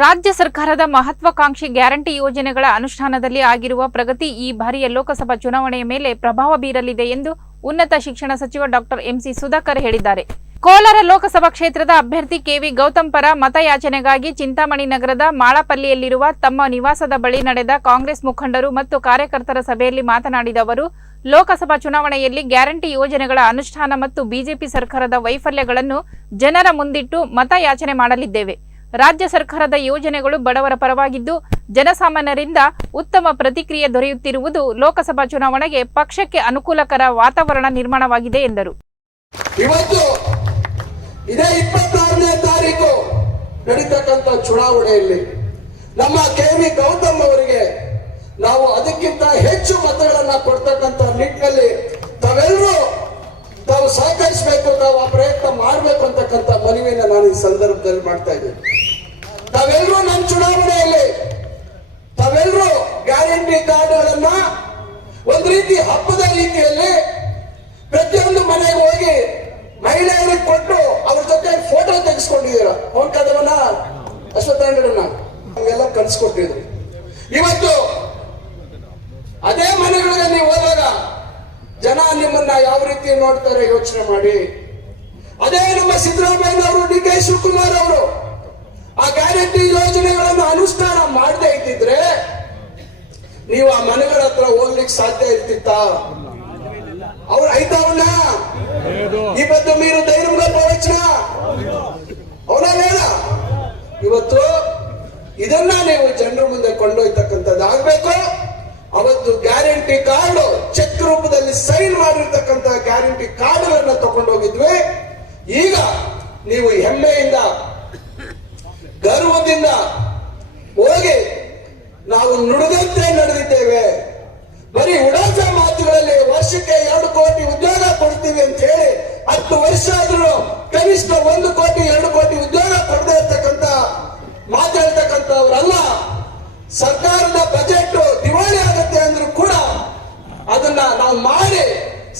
ರಾಜ್ಯ ಸರ್ಕಾರದ ಮಹತ್ವಾಕಾಂಕ್ಷಿ ಗ್ಯಾರಂಟಿ ಯೋಜನೆಗಳ ಅನುಷ್ಠಾನದಲ್ಲಿ ಆಗಿರುವ ಪ್ರಗತಿ ಈ ಬಾರಿಯ ಲೋಕಸಭಾ ಚುನಾವಣೆಯ ಮೇಲೆ ಪ್ರಭಾವ ಬೀರಲಿದೆ ಎಂದು ಉನ್ನತ ಶಿಕ್ಷಣ ಸಚಿವ ಡಾಕ್ಟರ್ ಎಂಸಿ ಸುಧಾಕರ್ ಹೇಳಿದ್ದಾರೆ. ಕೋಲಾರ ಲೋಕಸಭಾ ಕ್ಷೇತ್ರದ ಅಭ್ಯರ್ಥಿ ಕೆವಿ ಗೌತಮ್ ಪರ ಮತಯಾಚನೆಗಾಗಿ ಚಿಂತಾಮಣಿ ನಗರದ ಮಾಳಪಲ್ಲಿಯಲ್ಲಿರುವ ತಮ್ಮ ನಿವಾಸದ ಬಳಿ ನಡೆದ ಕಾಂಗ್ರೆಸ್ ಮುಖಂಡರು ಮತ್ತು ಕಾರ್ಯಕರ್ತರ ಸಭೆಯಲ್ಲಿ ಮಾತನಾಡಿದ ಅವರು, ಲೋಕಸಭಾ ಚುನಾವಣೆಯಲ್ಲಿ ಗ್ಯಾರಂಟಿ ಯೋಜನೆಗಳ ಅನುಷ್ಠಾನ ಮತ್ತು ಬಿಜೆಪಿ ಸರ್ಕಾರದ ವೈಫಲ್ಯಗಳನ್ನು ಜನರ ಮುಂದಿಟ್ಟು ಮತಯಾಚನೆ ಮಾಡಲಿದ್ದೇವೆ. ರಾಜ್ಯ ಸರ್ಕಾರದ ಯೋಜನೆಗಳು ಬಡವರ ಪರವಾಗಿದ್ದು, ಜನಸಾಮಾನ್ಯರಿಂದ ಉತ್ತಮ ಪ್ರತಿಕ್ರಿಯೆ ದೊರೆಯುತ್ತಿರುವುದು ಲೋಕಸಭಾ ಚುನಾವಣೆಗೆ ಪಕ್ಷಕ್ಕೆ ಅನುಕೂಲಕರ ವಾತಾವರಣ ನಿರ್ಮಾಣವಾಗಿದೆ ಎಂದರು. ತಾರೀಕು ನಡೀತಕ್ಕಂಥ ಚುನಾವಣೆಯಲ್ಲಿ ನಮ್ಮ ಕೆ ವಿ ಗೌತಮ್ ಅವರಿಗೆ ನಾವು ಅದಕ್ಕಿಂತ ಹೆಚ್ಚು ಮತಗಳನ್ನ ಕೊಡ್ತಕ್ಕಂಥ ನಿಟ್ಟಿನಲ್ಲಿ ತಾವೆಲ್ಲರೂ ತಾವು ಸಹಕರಿಸಬೇಕು, ತಾವು ಆ ಪ್ರಯತ್ನ ಮಾಡಬೇಕು ಅಂತಕ್ಕಂಥ ಮನವಿಯನ್ನು ನಾನು ಈ ಸಂದರ್ಭದಲ್ಲಿ ಮಾಡ್ತಾ ಇದ್ದೀನಿ. ತಾವೆಲ್ಲರೂ ನಮ್ಮ ಚುನಾವಣೆಯಲ್ಲಿ ತಾವೆಲ್ಲರೂ ಗ್ಯಾರಂಟಿ ಕಾರ್ಡ್ಗಳನ್ನ ಒಂದು ರೀತಿ ಹಬ್ಬದ ರೀತಿಯಲ್ಲಿ ಪ್ರತಿಯೊಂದು ಮನೆಗೆ ಹೋಗಿ ಮಹಿಳೆಯರಿಗೆ ಕೊಟ್ಟು ಅವ್ರ ಜೊತೆ ಫೋಟೋ ತೆಗೆಸ್ಕೊಂಡಿದ್ದೀರ? ಕದವನ್ನ ಕದವನ ಅಶ್ವತ್ಥಾಂಡರನ್ನ ಹಂಗೆಲ್ಲ ಕನ್ಸ್ಕೊಟ್ಟಿದ್ರು ಇವತ್ತು ಅದೇ ಮನೆಗಳಿಗೆ ನೀವು ಹೋದಾಗ ಜನ ನಿಮ್ಮನ್ನ ಯಾವ ರೀತಿ ನೋಡ್ತಾರೆ ಯೋಚನೆ ಮಾಡಿ. ಅದೇ ನಮ್ಮ ಸಿದ್ದರಾಮಯ್ಯನವರು, ಡಿ ಕೆ ಶಿವಕುಮಾರ್ ಅವರು, ಆ ಗ್ಯಾರಂಟಿ ಯೋಜನೆಗಳನ್ನು ಅನುಷ್ಠಾನ ಮಾಡದೇ ಇದ್ದಿದ್ರೆ ನೀವು ಆ ಮನೆಗಳ ಹತ್ರ ಹೋಗ್ಲಿಕ್ಕೆ ಸಾಧ್ಯ ಇರ್ತಿತ್ತ? ಅವ್ರು ಐತವನ್ನ ಇವತ್ತು ಮೀರು ಧೈರ್ಯ ಪ್ರವಚನ. ಅವನ ಇವತ್ತು ಇದನ್ನ ನೀವು ಜನರ ಮುಂದೆ ಕೊಂಡೊಯ್ತಕ್ಕಂಥದ್ದು ಆಗ್ಬೇಕು ಅವತ್ತು ಗ್ಯಾರಂಟಿ ಕಾರ್ಡ್ ಚೆಕ್ ರೂಪದಲ್ಲಿ ಸೈನ್ ಮಾಡಿರ್ತಕ್ಕಂತಹ ಗ್ಯಾರಂಟಿ ಕಾರ್ಡ್ಗಳನ್ನ ತಗೊಂಡೋಗಿದ್ವಿ. ಈಗ ನೀವು ಹೆಮ್ಮೆಯಿಂದ, ಗರ್ವದಿಂದ ಹೋಗಿ ನಾವು ನುಡಿದಂತೆ ನಡೆದಿದ್ದೇವೆ. ಬರೀ ಉಡಾಸ ಮಾತುಗಳಲ್ಲಿ ವರ್ಷಕ್ಕೆ ಎರಡು ಕೋಟಿ ಉದ್ಯೋಗ ಕೊಡ್ತೀವಿ ಅಂತ ಹೇಳಿ ಹತ್ತು ವರ್ಷ ಆದ್ರೂ ಕನಿಷ್ಠ ಒಂದು ಕೋಟಿ, ಎರಡು ಕೋಟಿ ಉದ್ಯೋಗ ಕೊಡದೇ ಇರ್ತಕ್ಕಂತ ಮಾತಾಡ್ತಕ್ಕಂಥವ್ರಲ್ಲ ಸರ್ಕಾರದ ನಾವು ಮಾಡಿ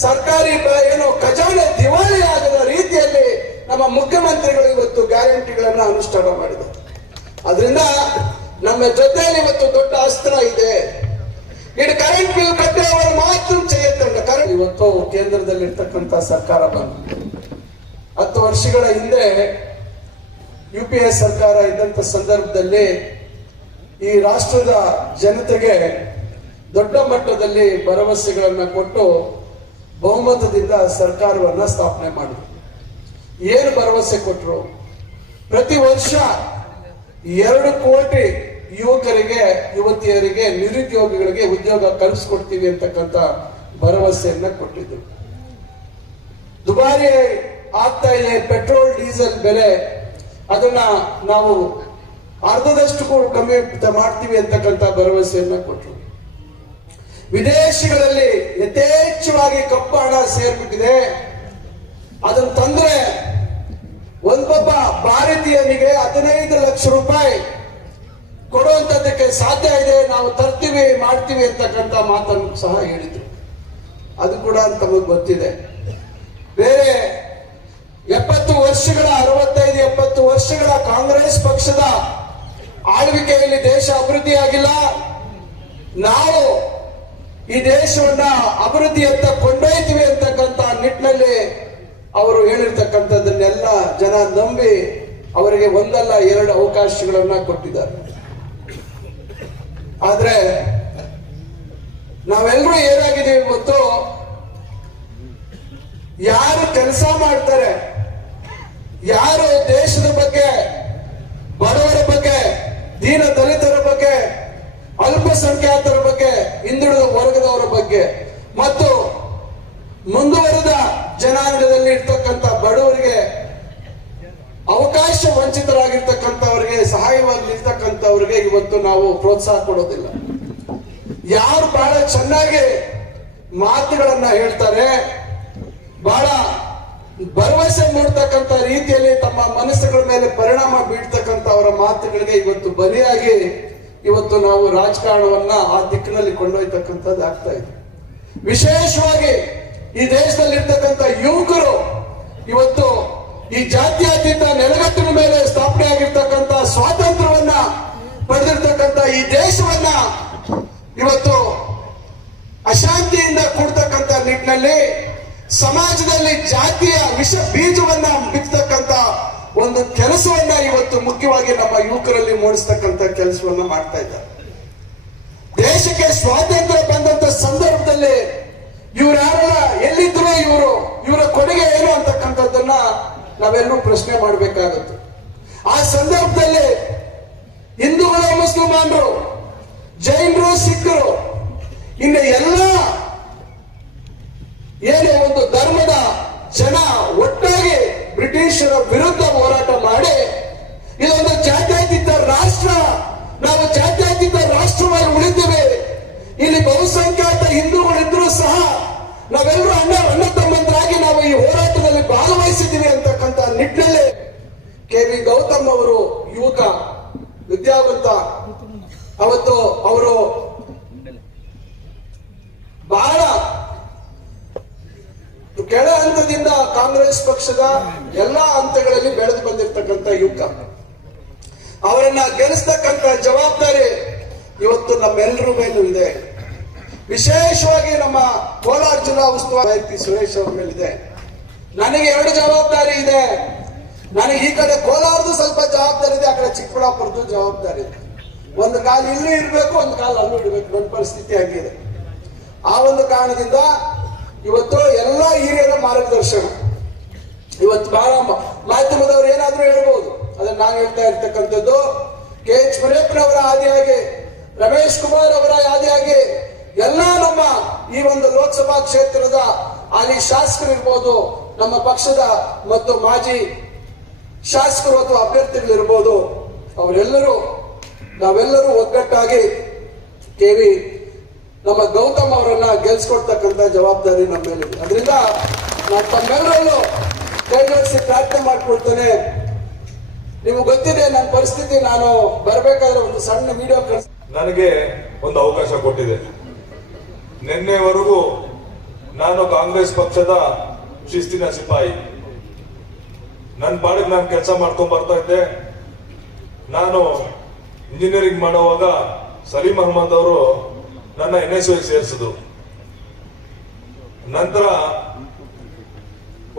ಸರ್ಕಾರಿ ಏನು ಖಜಾನೆ ದಿವಾಳಿ ಆಗದ ರೀತಿಯಲ್ಲಿ ನಮ್ಮ ಮುಖ್ಯಮಂತ್ರಿಗಳು ಇವತ್ತು ಗ್ಯಾರಂಟಿಗಳನ್ನು ಅನುಷ್ಠಾನ ಮಾಡಿದ್ರು. ಅದರಿಂದ ನಮ್ಮ ಜೊತೆಯಲ್ಲಿ ಇವತ್ತು ದೊಡ್ಡ ಅಸ್ತ್ರ ಇದೆ. ಇನ್ನು ಕರೆಂಟ್ ಬಿಲ್ ಕಟ್ಟುವವರು ಮಾತ್ರ ಚೇತಂಡ ಕರೆಂಟ್ ಇವತ್ತು ಕೇಂದ್ರದಲ್ಲಿ ಇರ್ತಕ್ಕಂತ ಸರ್ಕಾರ ಬಂತು. ಹತ್ತು ವರ್ಷಗಳ ಹಿಂದೆ ಯು ಪಿ ಎ ಸರ್ಕಾರ ಇದ್ದಂತ ಸಂದರ್ಭದಲ್ಲಿ ಈ ರಾಷ್ಟ್ರದ ಜನತೆಗೆ ದೊಡ್ಡ ಮಟ್ಟದಲ್ಲಿ ಭರವಸೆಗಳನ್ನ ಕೊಟ್ಟು ಬಹುಮತದಿಂದ ಸರ್ಕಾರವನ್ನ ಸ್ಥಾಪನೆ ಮಾಡಿದ್ರು. ಏನು ಭರವಸೆ ಕೊಟ್ಟರು ಪ್ರತಿ ವರ್ಷ ಎರಡು ಕೋಟಿ ಯುವಕರಿಗೆ, ಯುವತಿಯರಿಗೆ, ನಿರುದ್ಯೋಗಿಗಳಿಗೆ ಉದ್ಯೋಗ ಕಲ್ಪಿಸ್ಕೊಡ್ತೀವಿ ಅಂತಕ್ಕಂಥ ಭರವಸೆಯನ್ನ ಕೊಟ್ಟಿದ್ರು. ದುಬಾರಿ ಆಗ್ತಾ ಇದೆ ಪೆಟ್ರೋಲ್, ಡೀಸೆಲ್ ಬೆಲೆ. ಅದನ್ನ ನಾವು ಅರ್ಧದಷ್ಟು ಕಮ್ಮಿ ಮಾಡ್ತೀವಿ ಅಂತಕ್ಕಂಥ ಭರವಸೆಯನ್ನ ಕೊಟ್ಟರು ವಿದೇಶಗಳಲ್ಲಿ ಯಥೇಚ್ಛವಾಗಿ ಕಪ್ಪು ಹಣ ಸೇರ್ಬಿಟ್ಟಿದೆ. ಅದನ್ನ ತಂದ್ರೆ ಒಂದೊಬ್ಬ ಭಾರತೀಯನಿಗೆ ಹದಿನೈದು ಲಕ್ಷ ರೂಪಾಯಿ ಕೊಡುವಂತದಕ್ಕೆ ಸಾಧ್ಯ ಇದೆ, ನಾವು ತರ್ತೀವಿ, ಮಾಡ್ತೀವಿ ಅಂತಕ್ಕಂಥ ಮಾತನ್ನು ಸಹ ಹೇಳಿದ್ರು. ಅದು ಕೂಡ ತಮಗೆ ಗೊತ್ತಿದೆ. ಬೇರೆ ಎಪ್ಪತ್ತು ವರ್ಷಗಳ, ಅರವತ್ತೈದು, ಎಪ್ಪತ್ತು ವರ್ಷಗಳ ಕಾಂಗ್ರೆಸ್ ಪಕ್ಷದ ಆಳ್ವಿಕೆಯಲ್ಲಿ ದೇಶ ಅಭಿವೃದ್ಧಿ ಆಗಿಲ್ಲ ನಾವು ಈ ದೇಶವನ್ನ ಅಭಿವೃದ್ಧಿಯತ್ತ ಕೊಂಡೊಯ್ತೀವಿ ಅಂತಕ್ಕಂತ ನಿಟ್ಟಿನಲ್ಲಿ ಅವರು ಹೇಳಿರ್ತಕ್ಕಂಥದ್ದನ್ನೆಲ್ಲ ಜನ ನಂಬಿ ಅವರಿಗೆ ಒಂದಲ್ಲ ಎರಡು ಅವಕಾಶಗಳನ್ನ ಕೊಟ್ಟಿದ್ದಾರೆ. ಆದ್ರೆ ನಾವೆಲ್ಲರೂ ಏನಾಗಿದ್ದೀವಿ ಇವತ್ತು ಯಾರು ಕೆಲಸ ಮಾಡ್ತಾರೆ, ಯಾರು ದೇಶದ ಬಗ್ಗೆ, ಬಡವರ ಬಗ್ಗೆ ದೀನ ದಲಿತರ ಬಗ್ಗೆ ಅಲ್ಪಸಂಖ್ಯಾತರ ಬಗ್ಗೆ ಹಿಂದುಳಿದ ವರ್ಗದವರ ಬಗ್ಗೆ ಮತ್ತು ಮುಂದುವರೆದ ಜನಾಂಗದಲ್ಲಿ ಇರ್ತಕ್ಕಂಥ ಬಡವರಿಗೆ ಅವಕಾಶ ವಂಚಿತರಾಗಿರ್ತಕ್ಕಂಥವ್ರಿಗೆ ಸಹಾಯವಾಗಿ ನಿಲ್ತಕ್ಕಂಥವ್ರಿಗೆ ಇವತ್ತು ನಾವು ಪ್ರೋತ್ಸಾಹ ಕೊಡೋದಿಲ್ಲ. ಯಾರು ಬಹಳ ಚೆನ್ನಾಗಿ ಮಾತುಗಳನ್ನ ಹೇಳ್ತಾರೆ, ಬಹಳ ಭರವಸೆ ಮೂಡ್ತಕ್ಕಂಥ ರೀತಿಯಲ್ಲಿ ತಮ್ಮ ಮನಸ್ಸುಗಳ ಮೇಲೆ ಪರಿಣಾಮ ಬೀಳ್ತಕ್ಕಂಥ ಅವರ ಮಾತುಗಳಿಗೆ ಇವತ್ತು ಬಲಿಯಾಗಿ ಇವತ್ತು ನಾವು ರಾಜಕಾರಣವನ್ನ ಆ ದಿಕ್ಕಿನಲ್ಲಿ ಕೊಂಡೊಯ್ತಕ್ಕಂಥದ್ದು ಆಗ್ತಾ ಇದೆ. ವಿಶೇಷವಾಗಿ ಈ ದೇಶದಲ್ಲಿ ಇರ್ತಕ್ಕಂಥ ಯುವಕರು ಇವತ್ತು ಈ ಜಾತ್ಯಾತೀತ ನೆಲಗಟ್ಟಿನ ಇವತ್ತು ಅಶಾಂತಿಯಿಂದ ಕೂಡ್ತಕ್ಕಂಥ ನಿಟ್ಟಿನಲ್ಲಿ ಸಮಾಜದಲ್ಲಿ ಜಾತಿಯ ವಿಷ ಬೀಜವನ್ನ ಬಿತ್ತಕ್ಕಂತ ಒಂದು ಕೆಲಸವನ್ನ ಇವತ್ತು ಮುಖ್ಯವಾಗಿ ನಮ್ಮ ಯುವಕರಲ್ಲಿ ಮೂಡಿಸ್ತಕ್ಕಂಥ ಕೆಲಸವನ್ನ ಮಾಡ್ತಾ ಇದ್ದಾರೆ. ದೇಶಕ್ಕೆ ಸ್ವಾತಂತ್ರ್ಯ ಬಂದಂತ ಸಂದರ್ಭದಲ್ಲಿ ಇವ್ರು ಎಲ್ಲಿದ್ರು ಇವರು, ಇವರ ಕೊಡುಗೆ ಏನು ಅಂತಕ್ಕಂಥದ್ದನ್ನ ನಾವೆಲ್ಲರೂ ಪ್ರಶ್ನೆ ಮಾಡಬೇಕಾಗುತ್ತೆ. ಆ ಸಂದರ್ಭದಲ್ಲಿ ಹಿಂದೂಗಳು ಮುಸಲ್ಮಾನರು ಜೈನರು ಸಿಖ್ರು ಇನ್ನು ಎಲ್ಲ ಏನೇ ಒಂದು ಧರ್ಮದ ಜನ ಒಟ್ಟಾಗಿ ಬ್ರಿಟಿಷರ ವಿರುದ್ಧ ಹೋರಾಟ ಮಾಡಿ ಇದೊಂದು ಜಾತ್ಯತೀತ ರಾಷ್ಟ್ರ. ನಾವು ಜಾತ್ಯತೀತ ರಾಷ್ಟ್ರವಾಗಿ ಉಳಿತೀವಿ. ಇಲ್ಲಿ ಬಹುಸಂಖ್ಯಾತ ಹಿಂದೂಗಳಿದ್ರು ಸಹ ನಾವೆಲ್ಲರೂ ಅಣ್ಣ ಅಣ್ಣ ತಮ್ಮಂತರಾಗಿ ನಾವು ಈ ಹೋರಾಟದಲ್ಲಿ ಭಾಗವಹಿಸಿದ್ದೀವಿ ಅಂತಕ್ಕಂಥ ನಿಟ್ಟಿನಲ್ಲಿ ಕೆ ವಿ ಗೌತಮ್ ಅವರು ಯುವಕ, ವಿದ್ಯಾವಂತ ಅವತ್ತು ಅವರು ಬಹಳ ಕೆಳ ಹಂತದಿಂದ ಕಾಂಗ್ರೆಸ್ ಪಕ್ಷದ ಎಲ್ಲಾ ಹಂತಗಳಲ್ಲಿ ಬೆಳೆದು ಬಂದಿರತಕ್ಕಂತ ಯುಗ ಅವರನ್ನ ಗೆಲ್ಲಿಸ್ತಕ್ಕಂತ ಜವಾಬ್ದಾರಿ ಇವತ್ತು ನಮ್ಮೆಲ್ಲರ ಮೇಲೂ ಇದೆ. ವಿಶೇಷವಾಗಿ ನಮ್ಮ ಕೋಲಾರ ಜಿಲ್ಲಾ ಉಸ್ತುವಾರಿ ಸುರೇಶ್ ಅವರ ಮೇಲಿದೆ. ನನಗೆ ಎರಡು ಜವಾಬ್ದಾರಿ ಇದೆ. ನನಗೆ ಈ ಕಡೆ ಕೋಲಾರದು ಸ್ವಲ್ಪ ಜವಾಬ್ದಾರಿ ಇದೆ, ಆ ಕಡೆ ಚಿಕ್ಕಬಳ್ಳಾಪುರದ್ದು ಜವಾಬ್ದಾರಿ ಇದೆ. ಒಂದು ಕಾಲು ಇಲ್ಲಿ ಇರಬೇಕು, ಒಂದು ಕಾಲು ಅಲ್ಲೂ ಇಡಬೇಕು ಒಂದು ಪರಿಸ್ಥಿತಿ ಆಗಿದೆ ಆ ಒಂದು ಕಾರಣದಿಂದ ಇವತ್ತು ಎಲ್ಲ ಹಿರಿಯರ ಮಾರ್ಗದರ್ಶನ. ಇವತ್ತು ಬಹಳ ಮಾಧ್ಯಮದವರು ಏನಾದ್ರೂ ಹೇಳ್ಬೋದು. ಅದನ್ನ ನಾನು ಹೇಳ್ತಾ ಇರ್ತಕ್ಕಂಥದ್ದು, ಕೆ. ಎಚ್. ಮುನಿಯಪ್ಪನವರ ಆದಿಯಾಗಿ ರಮೇಶ್ ಕುಮಾರ್ ಅವರ ಆದಿಯಾಗಿ ಎಲ್ಲ ನಮ್ಮ ಈ ಒಂದು ಲೋಕಸಭಾ ಕ್ಷೇತ್ರದ ಅಲ್ಲಿ ಶಾಸಕರು ಇರ್ಬೋದು, ನಮ್ಮ ಪಕ್ಷದ ಮತ್ತು ಮಾಜಿ ಶಾಸಕರು ಅಥವಾ ಅಭ್ಯರ್ಥಿಗಳಿರ್ಬೋದು ಅವರೆಲ್ಲರೂ ನಾವೆಲ್ಲರೂ ಒಗ್ಗಟ್ಟಾಗಿ ಕೆ ನಮ್ಮ ಗೌತಮ್ ಅವರನ್ನ ಗೆಲ್ಸ್ಕೊಡ್ತಕ್ಕಂಥ ಜವಾಬ್ದಾರಿ ನಮ್ಮ ಮೇಲೆ ಅದರಿಂದ ನಾನು ತಮ್ಮೆಲ್ಲರಲ್ಲೂ ಕೈ ಜೋಡಿಸಿ ಪ್ರಾರ್ಥನೆ ಮಾಡ್ಕೊಳ್ತೇನೆ. ನಿಮಗೆ ಗೊತ್ತಿದೆ ನನ್ನ ಪರಿಸ್ಥಿತಿ, ನಾನು ಬರಬೇಕಾದ್ರೆ ಒಂದು ಸಣ್ಣ ವಿಡಿಯೋ ಕಳಿಸ್ ನನಗೆ ಒಂದು ಅವಕಾಶ ಕೊಟ್ಟಿದೆ. ನಿನ್ನೆವರೆಗೂ ನಾನು ಕಾಂಗ್ರೆಸ್ ಪಕ್ಷದ ಶಿಸ್ತಿನ ಸಿಪಾಯಿ. ನನ್ನ ಪಾಡಿಗೆ ನಾನು ಕೆಲಸ ಮಾಡ್ಕೊಂಡ್ ಬರ್ತಾ ಇದ್ದೆ. ನಾನು ಇಂಜಿನಿಯರಿಂಗ್ ಮಾಡುವಾಗ ಸಲೀಂ ಅಹಮದ್ ಅವರು ನನ್ನ ಎನ್ ಎಸ್ ಸೇರಿಸಿದ್ರು. ನಂತರ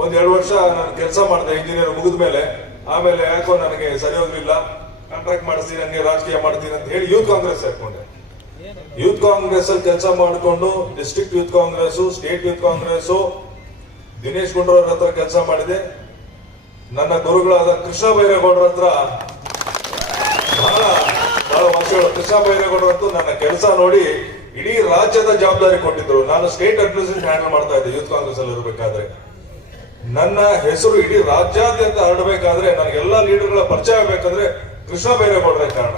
ಒಂದ್ ಎರಡು ವರ್ಷ ನಾನು ಕೆಲಸ ಮಾಡಿದೆ ಇಂಜಿನಿಯರ್ ಮುಗಿದ ಮೇಲೆ. ಆಮೇಲೆ ಯಾಕೋ ನನಗೆ ಸರಿ ಹೋಗ್ಲಿಲ್ಲ. ಕಾಂಟ್ರಾಕ್ಟ್ ಮಾಡಿಸ್ತೀನಿ ನನಗೆ ರಾಜಕೀಯ ಮಾಡ್ತೀನಿ ಅಂತ ಹೇಳಿ ಯೂತ್ ಕಾಂಗ್ರೆಸ್ ಸೇರ್ಕೊಂಡೆ. ಯೂತ್ ಕಾಂಗ್ರೆಸ್ ಅಲ್ಲಿ ಕೆಲಸ ಮಾಡಿಕೊಂಡು district youth Congress state youth Congress Dinesh ಗುಂಡೂರವ್ರ ಹತ್ರ ಕೆಲಸ ಮಾಡಿದೆ. ನನ್ನ ಗುರುಗಳಾದ ಕೃಷ್ಣ ಬೈರೇಗೌಡರ ಹತ್ರ ಕೃಷ್ಣ ಬೈರೇಗೌಡರು ಅಂತೂ ನನ್ನ ಕೆಲಸ ನೋಡಿ ಇಡೀ ರಾಜ್ಯದ ಜವಾಬ್ದಾರಿ ಕೊಟ್ಟಿದ್ರು. ನಾನು ಸ್ಟೇಟ್ ಅಡ್ಮಿನಿಸ್ಟ್ರೇಷನ್ ಹ್ಯಾಂಡಲ್ ಮಾಡ್ತಾ ಇದ್ದೆ ಯೂತ್ ಕಾಂಗ್ರೆಸ್ ಅಲ್ಲಿ ಇರಬೇಕಾದ್ರೆ. ನನ್ನ ಹೆಸರು ಇಡೀ ರಾಜ್ಯಾದ್ಯಂತ ಹರಡಬೇಕಾದ್ರೆ ನನಗೆಲ್ಲ ಲೀಡರ್ಗಳ ಪರಿಚಯ ಆಗಬೇಕಂದ್ರೆ ಕೃಷ್ಣ ಬೈರೇಗೌಡರೇ ಕಾರಣ.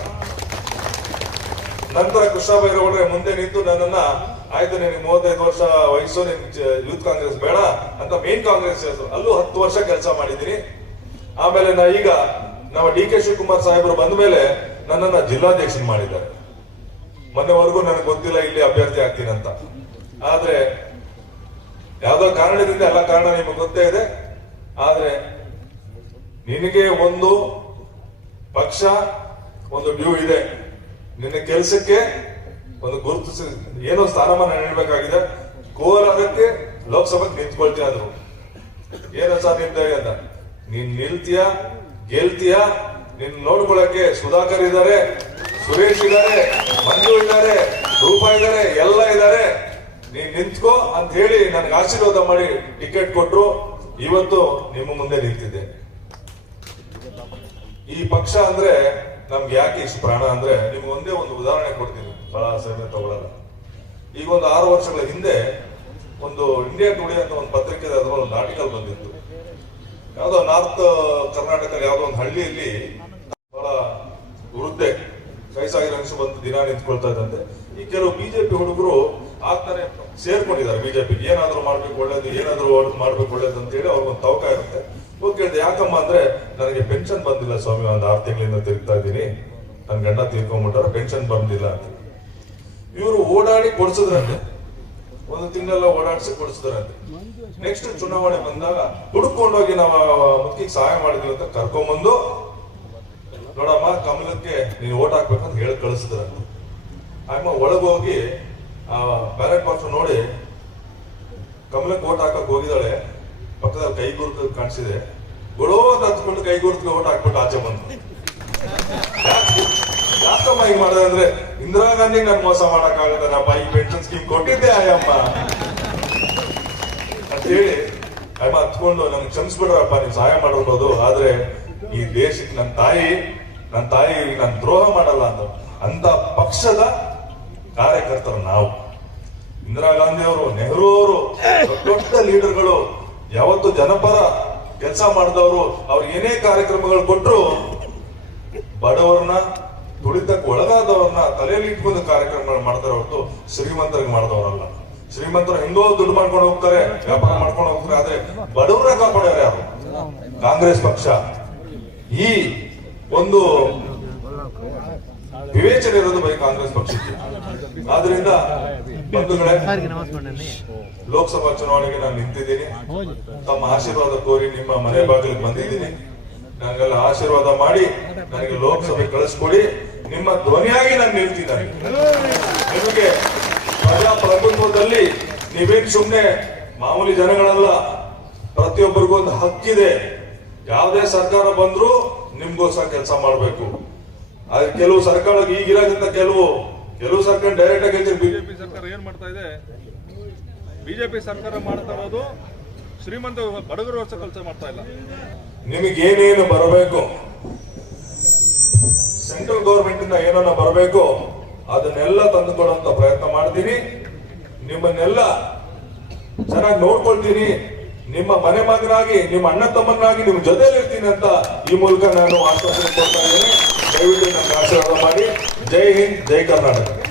ನಂತರ ಕೃಷ್ಣ ಬೈರೇಗೌಡರೇ ಮುಂದೆ ನಿಂತು ನನ್ನನ್ನ, ಆಯ್ತು ನಿನಗೆ ಮೂವತ್ತೈದು ವರ್ಷ ವಯಸ್ಸು, ನಿನ್ ಯೂತ್ ಕಾಂಗ್ರೆಸ್ ಬೇಡ ಅಂತ ಮೇನ್ ಕಾಂಗ್ರೆಸ್ ಹೆಸರು ಅಲ್ಲೂ ಹತ್ತು ವರ್ಷ ಕೆಲಸ ಮಾಡಿದ್ದೀನಿ. ಆಮೇಲೆ ನಾ ಈಗ ನಮ್ಮ ಡಿ ಕೆ ಶಿವಕುಮಾರ್ ಸಾಹೇಬರು ಬಂದ ಮೇಲೆ ನನ್ನನ್ನ ಜಿಲ್ಲಾಧ್ಯಕ್ಷ ಮಾಡಿದ್ದಾರೆ. ಮೊನ್ನೆವರೆಗೂ ನನಗೆ ಗೊತ್ತಿಲ್ಲ ಇಲ್ಲಿ ಅಭ್ಯರ್ಥಿ ಆಗ್ತೀನಂತ ಆದ್ರೆ ಯಾವ್ದೋ ಕಾರಣದಿಂದ ಎಲ್ಲ ಕಾರಣ ನಿಮಗೆ ಗೊತ್ತೇ ಇದೆ. ಆದ್ರೆ ನಿನಗೆ ಒಂದು ಪಕ್ಷ, ಒಂದು ಡ್ಯೂ ಇದೆ. ನಿನ್ನ ಕೆಲಸಕ್ಕೆ ಒಂದು ಗುರುತು ಏನೋ ಸ್ಥಾನಮಾನ ನೀಡಬೇಕಾಗಿದೆ. ಕೋಲಾರಕ್ಕೆ ಲೋಕಸಭೆಗೆ ನಿಂತ್ಕೊಳ್ತೀಯ ಅಂದ್ರು. ಏನೋ ಅಂತ ನೀನ್ ನಿಲ್ತೀಯ, ಗೆಲ್ತೀಯ ನಿನ್ ನೋಡ್ಕೊಳಕ್ಕೆ ಸುಧಾಕರ್ ಇದ್ದಾರೆ, ಸುರೇಶ್ ಇದ್ದಾರೆ, ಮಂಜು ಇದ್ದಾರೆ, ರೂಪಾ ಇದ್ದಾರೆ, ಎಲ್ಲ ಇದ್ದಾರೆ. ನೀನ್ ನಿಂತ್ಕೋ ಅಂತ ಹೇಳಿ ನನಗೆ ಆಶೀರ್ವಾದ ಮಾಡಿ ಟಿಕೆಟ್ ಕೊಟ್ರು. ಇವತ್ತು ನಿಮ್ಮ ಮುಂದೆ ನಿಂತಿದ್ದೆ. ಈ ಪಕ್ಷ ಅಂದ್ರೆ ನಮ್ಗೆ ಯಾಕೆ ಇಷ್ಟು ಪ್ರಾಣ ಅಂದ್ರೆ ನಿಮ್ಗೆ ಒಂದೇ ಒಂದು ಉದಾಹರಣೆ ಕೊಡ್ತೀನಿ. ಬಹಳ ಸಮಯ ತಗೊಳ್ಳಲ್ಲ ಈಗ ಒಂದು ಆರು ವರ್ಷಗಳ ಹಿಂದೆ ಒಂದು ಇಂಡಿಯಾ ಟುಡೇ ಅಂತ ಒಂದು ಪತ್ರಿಕೆ ಅದ್ರಲ್ಲಿ ಒಂದು ಆರ್ಟಿಕಲ್ ಬಂದಿತ್ತು. ಯಾವುದೋ ನಾರ್ತ್ ಕರ್ನಾಟಕದ ಯಾವುದೋ ಒಂದು ಹಳ್ಳಿಯಲ್ಲಿ ಬಹಳ ವೃದ್ಧೆ ವಯಸ್ಸಾಗಿರೋ ಅನಿಸು ಬಂದು ದಿನ ನಿಂತ್ಕೊಳ್ತಾ ಇದ್ದಂತೆ. ಈ ಕೆಲವು ಬಿಜೆಪಿ ಹುಡುಗರು ಆಗ್ತಾನೆ ಸೇರ್ಕೊಂಡಿದ್ದಾರೆ ಬಿಜೆಪಿ ಏನಾದ್ರೂ ಮಾಡ್ಬೇಕು ಒಳ್ಳೇದು, ಏನಾದ್ರೂ ಮಾಡ್ಬೇಕು ಒಳ್ಳೇದು ಅಂತ ಹೇಳಿ ಅವ್ರಿಗೊಂದು ತವಕ ಇರುತ್ತೆ. ಹೋಗಿ ಕೇಳಿದೆ ಯಾಕಮ್ಮ ಅಂದ್ರೆ ನನಗೆ ಪೆನ್ಷನ್ ಬಂದಿಲ್ಲ ಸ್ವಾಮಿ, ಒಂದು ಆರು ತಿಂಗಳಿಂದ ತಿರುಗ್ತಾ ಇದ್ದೀನಿ. ನನ್ನ ಗಂಡ ತೀರ್ಕೊಂಡ್ಬಿಟ್ಟಾರ ಪೆನ್ಷನ್ ಬಂದಿಲ್ಲ ಅಂತ. ಇವರು ಓಡಾಡಿ ಕೊಡ್ಸಿದ್ರಂತೆ. ಒಂದು ತಿಂಗಳೆಲ್ಲ ಓಡಾಡಿಸಿ ಕೊಡಿಸಿದ್ರಂತೆ. ನೆಕ್ಸ್ಟ್ ಚುನಾವಣೆ ಬಂದಾಗ ಹುಡುಕೊಂಡೋಗಿ ನಾವು ಮುಖ್ಯಕ್ಕೆ ಸಹಾಯ ಮಾಡಿದ್ವಿ ಅಂತ ಕರ್ಕೊಂಬಂದು ನೋಡಮ್ಮ, ಕಮಲಕ್ಕೆ ನೀನು ಓಟ್ ಹಾಕ್ಬೇಕಂತ ಹೇಳಿ ಕಳಿಸಿದ್ರ. ಅಮ್ಮ ಒಳಗೋಗಿ ಆ ಬ್ಯಾಲೆಟ್ ಬಾಕ್ಸ್ ನೋಡಿ, ಕಮಲಕ್ಕೆ ಓಟ್ ಹಾಕಕ್ ಹೋಗಿದ್ದಾಳೆ. ಪಕ್ಕದಲ್ಲಿ ಕೈ ಗುರುತು ಕಾಣಿಸಿದೆ. ಗೊಡೋ ಅಂತ ಹತ್ಕೊಂಡು ಕೈ ಗುರುತಿಗೆ ಓಟ್ ಹಾಕ್ಬಿಟ್ಟು ಆಚೆ ಬಂತು ಯಾಕೆ- ಯಾಕಮ್ಮ ಹಿಂಗ್ ಮಾಡಿದೆ ಅಂದ್ರೆ, ಇಂದಿರಾ ಗಾಂಧಿ ನನ್ ಮೋಸ ಮಾಡಕ್ಕಾಗತ್ತನಪ್ಪ ಈ ಪೆನ್ಷನ್ ಸ್ಕೀಮ್ ಕೊಟ್ಟಿದ್ದೆ, ಆಯಮ್ಮ. ಅಂತ ಹೇಳಿ ಅಮ್ಮ ಹತ್ಕೊಂಡು ನಮ್ಗೆ ಕ್ಷಮಿಸ್ಬಿಡ್ರಪ್ಪ, ನೀವು ಸಹಾಯ ಮಾಡಿರ್ಬೋದು ಆದ್ರೆ ಈ ದೇಶಕ್ಕೆ ನನ್ನ ತಾಯಿ ನನ್ನ ತಾಯಿ ನಾನು ದ್ರೋಹ ಮಾಡಲ್ಲ ಅಂತ ಅಂತ ಪಕ್ಷದ ಕಾರ್ಯಕರ್ತರು ನಾವು. ಇಂದಿರಾ ಗಾಂಧಿ ಅವರು, ನೆಹರು ಅವರು, ದೊಡ್ಡ ಲೀಡರ್ಗಳು, ಯಾವತ್ತು ಜನಪರ ಕೆಲಸ ಮಾಡಿದವರು, ಅವ್ರು ಏನೇ ಕಾರ್ಯಕ್ರಮಗಳು ಕೊಟ್ಟರು ಬಡವರನ್ನ, ತುಳಿತಕ್ಕೆ ಒಳಗಾದವ್ರನ್ನ ತಲೆಯಲ್ಲಿ ಇಟ್ಕೊಂಡು ಕಾರ್ಯಕ್ರಮಗಳು ಮಾಡ್ತಾರೆ ಹೊರತು ಶ್ರೀಮಂತರಿಗೆ ಮಾಡಿದವರಲ್ಲ. ಶ್ರೀಮಂತರು ಹೆಂಗೋ ದುಡ್ಡು ಮಾಡ್ಕೊಂಡು ಹೋಗ್ತಾರೆ, ವ್ಯಾಪಾರ ಮಾಡ್ಕೊಂಡು ಹೋಗ್ತಾರೆ, ಆದ್ರೆ ಬಡವರನ್ನ ಕಾಪಾಡ್ಯಾರ ಯಾರು? ಕಾಂಗ್ರೆಸ್ ಪಕ್ಷ. ಈ ಒಂದು ವಿವೇಚನೆ ಇರೋದು ಬರೀ ಕಾಂಗ್ರೆಸ್ ಪಕ್ಷಕ್ಕೆ. ಆದ್ರಿಂದ ಲೋಕಸಭಾ ಚುನಾವಣೆಗೆ ನಾನು ನಿಂತಿದ್ದೀನಿ. ತಮ್ಮ ಆಶೀರ್ವಾದ ಕೋರಿ ನಿಮ್ಮ ಮನೆ ಬಾಗಿಲಿಗೆ ಬಂದಿದ್ದೀನಿ. ನನಗೆಲ್ಲ ಆಶೀರ್ವಾದ ಮಾಡಿ ನನಗೆ ಲೋಕಸಭೆ ಕಳಿಸ್ಕೊಡಿ. ನಿಮ್ಮ ಧ್ವನಿಯಾಗಿ ನಾನು ನಿಲ್ತಿದ್ದಾನೆ. ನಿಮಗೆ ಪ್ರಜಾಪ್ರಭುತ್ವದಲ್ಲಿ ನೀವೇನ್ ಸುಮ್ಮನೆ ಮಾಮೂಲಿ ಜನಗಳಲ್ಲ, ಪ್ರತಿಯೊಬ್ಬರಿಗೂ ಒಂದು ಹಕ್ಕಿದೆ. ಯಾವುದೇ ಸರ್ಕಾರ ಬಂದ್ರೂ ನಿಮ್ಗೋಸ್ಕರ ಕೆಲಸ ಮಾಡಬೇಕು. ಆದ್ರೆ ಕೆಲವು ಸರ್ಕಾರ ಈಗಿರೋದ್ರಿಂದ ಕೆಲವು ಕೆಲವು ಸರ್ಕಾರ ಡೈರೆಕ್ಟ್ ಆಗಿ ಬಿಜೆಪಿ ಸರ್ಕಾರ ಏನ್ ಮಾಡ್ತಾ ಇದೆ? ಬಿಜೆಪಿ ಸರ್ಕಾರ ಮಾಡ್ತಾ ಇರೋದು ಶ್ರೀಮಂತ ಬಡಗರು ವರ್ಷ ಕೆಲಸ ಮಾಡ್ತಾ ಇಲ್ಲ. ನಿಮಗೇನೇನು ಬರಬೇಕು? ಸೆಂಟ್ರಲ್ ಗೌರ್ಮೆಂಟ್ ಇಂದ ಏನನ್ನ ಬರಬೇಕು? ಅದನ್ನೆಲ್ಲ ತಂದುಕೊಡುವಂತ ಪ್ರಯತ್ನ ಮಾಡ್ತೀನಿ. ನಿಮ್ಮನ್ನೆಲ್ಲ ಚೆನ್ನಾಗಿ ನೋಡ್ಕೊಳ್ತೀನಿ. ನಿಮ್ಮ ಮನೆ ಮಗನಾಗಿ, ನಿಮ್ಮ ಅಣ್ಣ ತಮ್ಮನಾಗಿ ನಿಮ್ಮ ಜೊತೆಯಲ್ಲಿ ಇರ್ತೀನಿ ಅಂತ ಈ ಮೂಲಕ ನಾನು ಆಶ್ವಾಸನೆ ಕೊಡ್ತಾ ಇದ್ದೇನೆ. ದಯವಿಟ್ಟು ನನ್ನ ಆಶೀರ್ವಾದ ಮಾಡಿ. ಜೈ ಹಿಂದ್, ಜೈ ಕರ್ನಾಟಕ.